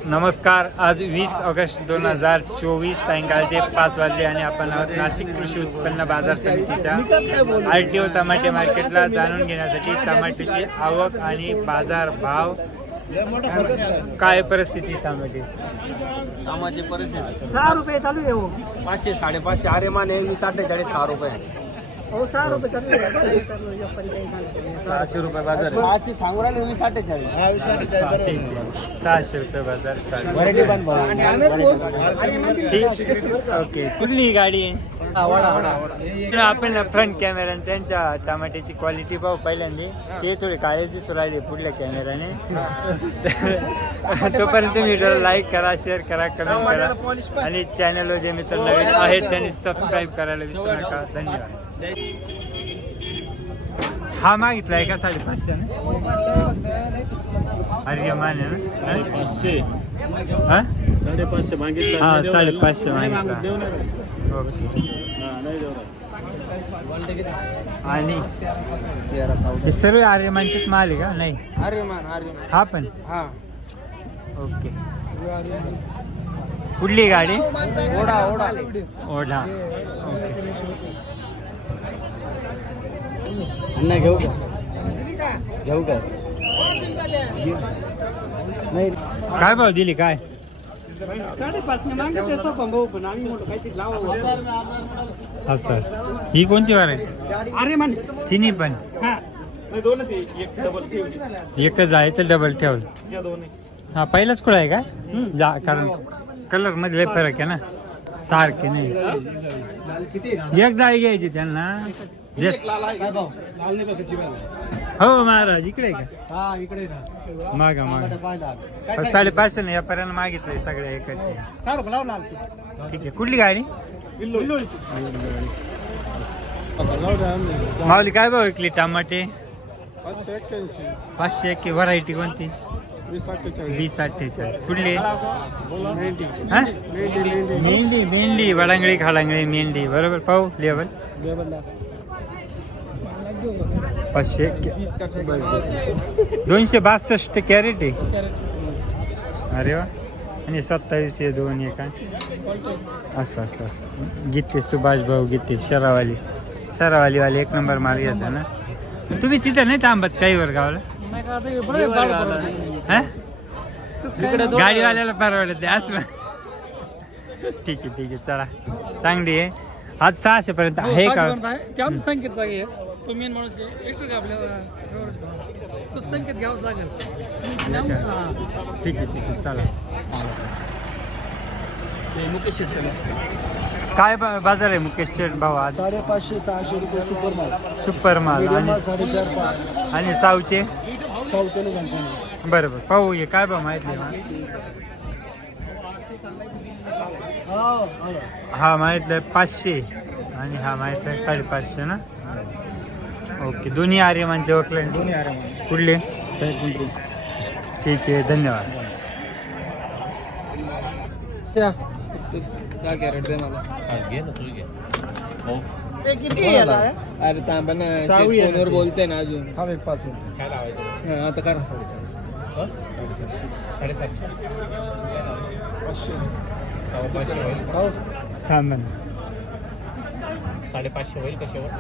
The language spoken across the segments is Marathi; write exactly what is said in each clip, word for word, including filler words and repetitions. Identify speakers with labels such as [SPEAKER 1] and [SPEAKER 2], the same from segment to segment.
[SPEAKER 1] नमस्कार. आज वीस ऑगस्ट दोन हजार चोवीस सायंकाळचे पाच वाजले आणि आपण आहोत नाशिक कृषी उत्पन्न बाजार समितीच्या आर टी ओ टमाटे मार्केटला जाणून घेण्यासाठी टमाट्याची आवक आणि बाजार भाव काय परिस्थिती टमाटे
[SPEAKER 2] टमाटे परिस्थिती
[SPEAKER 3] सहा रुपये चालू आहे हो.
[SPEAKER 2] पाचशे साडेपाचशे अरे माने वीस अठ्ठेचाळीस सहा रुपये
[SPEAKER 3] हो सहा रुपये चालू आहे. व्यापारी काही सांगत
[SPEAKER 1] सहाशे रुपये बाजार
[SPEAKER 2] सहाशे सांगू राहिले वीस अठ्ठेचाळीस
[SPEAKER 1] सहाशे सहाशे रुपये बाजार चालू.
[SPEAKER 2] व्हरायटी पण बघा.
[SPEAKER 1] ठीक ओके. कुठली गाडी आहे? आपण फ्रंट कॅमेरा त्यांच्या टमाट्याची क्वालिटी पाहू पहिल्यांदा. ते थोडे काळे दिसू राहिले पुढल्या कॅमेराने. तोपर्यंत तुम्ही लाईक करा, शेअर करा, कमेंट करा आणि चॅनलवर जे मित्र नवीन आहेत त्यांनी सबस्क्राईब करायला विसरू नका. धन्यवाद. हा मागितलाय का साडेपाचशे? अरे मान आहे ना
[SPEAKER 2] पाचशे
[SPEAKER 1] हा
[SPEAKER 2] साडेपाचशे मागितलं.
[SPEAKER 1] हा साडेपाचशे मागितला. आणि हे सर्व आर्यमानचेच माल आहे का? नाही
[SPEAKER 2] अरे मान अरे
[SPEAKER 1] हा पण
[SPEAKER 2] हा
[SPEAKER 1] ओके. कुठली गाडी?
[SPEAKER 2] ओढा ओढा
[SPEAKER 1] ओढा. ओके.
[SPEAKER 2] अण्णा घेऊ का घेऊ का नाही
[SPEAKER 1] काय भाव दिली काय?
[SPEAKER 3] साडेपाच ने मागत आहे पण भाऊ पण आम्ही मोठं काहीतरी लावा.
[SPEAKER 1] असं असं. ही कोणती वार आहे?
[SPEAKER 3] अरे मान
[SPEAKER 1] तिन्ही पण
[SPEAKER 3] हा नाही दोनच आहे. एक डबल ठेवली
[SPEAKER 1] एकच आहे तर डबल ठेवलं.
[SPEAKER 3] या दोन
[SPEAKER 1] हा पहिलाच कुठं आहे का? जा कारण कलर मध्ये लय फरक आहे ना. सारखे नाही. एक जाळी घ्यायची त्यांना. जे- हो महाराज इकडे आहे का?
[SPEAKER 3] हा इकडे
[SPEAKER 1] मागा मागा साडेपाचशे नाही यापर्यंत मागितलंय सगळ्या एकत्र. ठीक आहे. कुठली गाडी? माऊली काय भाव विकली टमाटे? पाचशे एक. व्हरायटी कोणती? वीस अठ्ठेचाळीस. कुठली? हा? मेंढी मेंढी वडांगळी खाडांगळी मेंढी बरोबर. पाहू लेवल पाचशे दोनशे बासष्ट कॅरेट आहे. अरे वा. आणि सत्तावीस हे दोन एका असं असं असं. गीते सुभाष भाऊ गीते शरावाली शरावालीवाले एक नंबर मार्ग येतात ना. तुम्ही तिथं नाही थांबत काही वर गावाला? हा? गाडीवाल्याला परवडत नाही असं. ठीक आहे ठीक आहे चला. चांगली आहे. आज सहाशे पर्यंत आहे का?
[SPEAKER 3] संकेत जागे तो मेन माणूस एक्स्ट्रा आपल्याला तो संकेत घ्यावाच लागेल.
[SPEAKER 1] ठीक आहे ठीक आहे चला.
[SPEAKER 2] मुकेश
[SPEAKER 1] काय बा- बाजार आहे मुकेश शेठ भाऊ आज?
[SPEAKER 2] साडेपाचशे सहाशे रुपये सुपर माल.
[SPEAKER 1] सुपर माल आणि
[SPEAKER 2] साडेचार पाच
[SPEAKER 1] आणि सावचे
[SPEAKER 2] साऊथने सांगतो.
[SPEAKER 1] बरं बरं पाहू ये काय भाव माहिती आहे? हा माहितलं पाचशे आणि हा माहितलं साडेपाचशे ना. ओके. दोन्ही आर्यमानचे ओळखले?
[SPEAKER 2] दोन्ही आराम
[SPEAKER 1] कुठले?
[SPEAKER 2] साहेब
[SPEAKER 1] ठीक आहे धन्यवाद.
[SPEAKER 2] काय कॅरेट दे मला.
[SPEAKER 3] किती
[SPEAKER 2] अरे तांबा ना फोनवर बोलते ना अजून. हा एक पाच मिनिट आता करा
[SPEAKER 1] थांब ना.
[SPEAKER 2] साडेपाचशे होईल कशावर.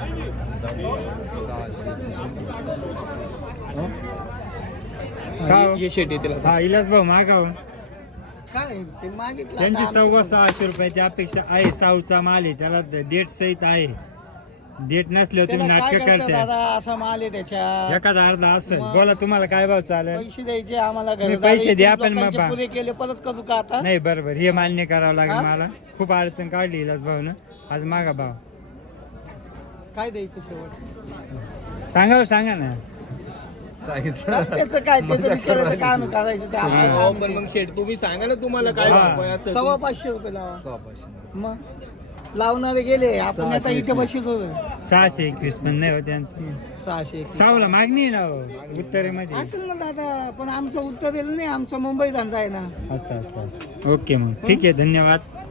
[SPEAKER 2] ये शेट येतील.
[SPEAKER 1] हा इलाज भाऊ मागाव.
[SPEAKER 3] काय ते मागितलं
[SPEAKER 1] त्यांची सव्वा सहाशे रुपयाची अपेक्षा आहे. साऊचा माल आहे त्याला डेट सहित आहे. डेट नसल्यावर तुम्ही नाटक करताय.
[SPEAKER 3] दादा असा माल आहे त्याच्या.
[SPEAKER 1] एखादा अर्धा असेल. बोला तुम्हाला काय भाव चालेल?
[SPEAKER 3] पैसे द्यायचे आम्हाला
[SPEAKER 1] तुम्ही
[SPEAKER 3] घरदारी.
[SPEAKER 1] पैसे द्या पण
[SPEAKER 3] लोकांचे
[SPEAKER 1] मग
[SPEAKER 3] पुरे केले परत करू का आता?
[SPEAKER 1] नाही बरोबर हे मान्य करावं लागेल
[SPEAKER 3] हा?
[SPEAKER 1] मला. खूप अडचण काढली इलाज भाऊन. आज मागा भाव
[SPEAKER 3] काय द्यायचं शेवट?
[SPEAKER 1] सांगा सांगा ना.
[SPEAKER 3] त्याचं काय त्याचं विचारायचं काम करायचं ते आपल्याला
[SPEAKER 2] हो
[SPEAKER 3] काम
[SPEAKER 2] पण
[SPEAKER 3] आहे.
[SPEAKER 2] मग शेट तुम्ही सांगा ना तुम्हाला काय
[SPEAKER 1] हा.
[SPEAKER 2] भाव आहे असं.
[SPEAKER 3] सव्वा पाचशे रुपये लावा.
[SPEAKER 2] सव्वा पाचशे.
[SPEAKER 3] मग लावणारे गेले आपण आता
[SPEAKER 2] सहाशे
[SPEAKER 3] इथे बसत होतो.
[SPEAKER 1] सहाशे एकवीस पण नाही हो त्यांचं.
[SPEAKER 3] सहाशे एकवीस.
[SPEAKER 1] सावला मागणी आहे ना हो, उत्तरेमध्ये.
[SPEAKER 3] असेल ना दादा पण आमचं उत्तर दिलं नाही. आमचा मुंबई धंदा आहे ना.
[SPEAKER 1] असं असं असं. ओके मग ठीक आहे धन्यवाद.